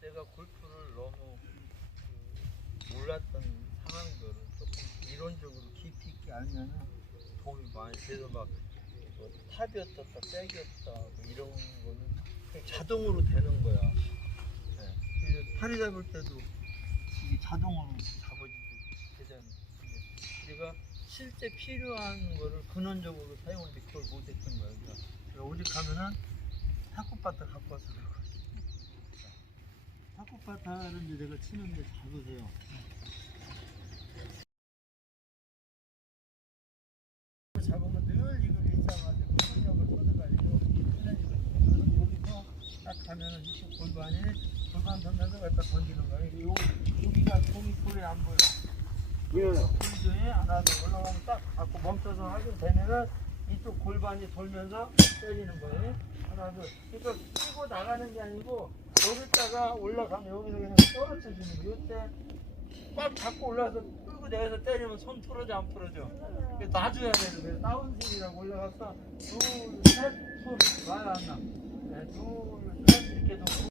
내가 골프를 너무 그 몰랐던 상황들을 조금 이론적으로 깊이 있게 알면은 도움이 많이 돼서 막 뭐 탑이었다 백이었다 뭐 이런 거는 자동으로 되는 거야. 네. 파리 잡을 때도 이게 자동으로 잡아지고 되잖아요. 근데 내가 실제 필요한 거를 근원적으로 사용하는데 그걸 못했던 거야. 그러니까 오직 가면은 탁구바트 갖고 와서 탁 이제 내가 치는데 잡으세요. 잡으면 늘 이걸 일상화돼 근력을 뻗어가지고 여기서 딱 가면은 이쪽 골반에 골반 던면서 갖다 던지는 거야. 요 여기가 공이 볼에 안 보여. 골조에 하나 둘 올라가면 딱 갖고 멈춰서 하게 되면은 이쪽 골반이 돌면서 때리는 거예요. 하나 둘. 그러니까 끼고 나가는 게 아니고 여기다가 올라가면 여기서 그냥 떨어져 주는 거. 요때 꽉 잡고 올라가서 끌고 내려서 때리면 손 풀어져 안 풀어져. 놔줘야 되는 거예요. 다운스윙이라고 올라가서 둘, 셋, 손, 나야 안 나. 네, 둘, 셋 이렇게 놓고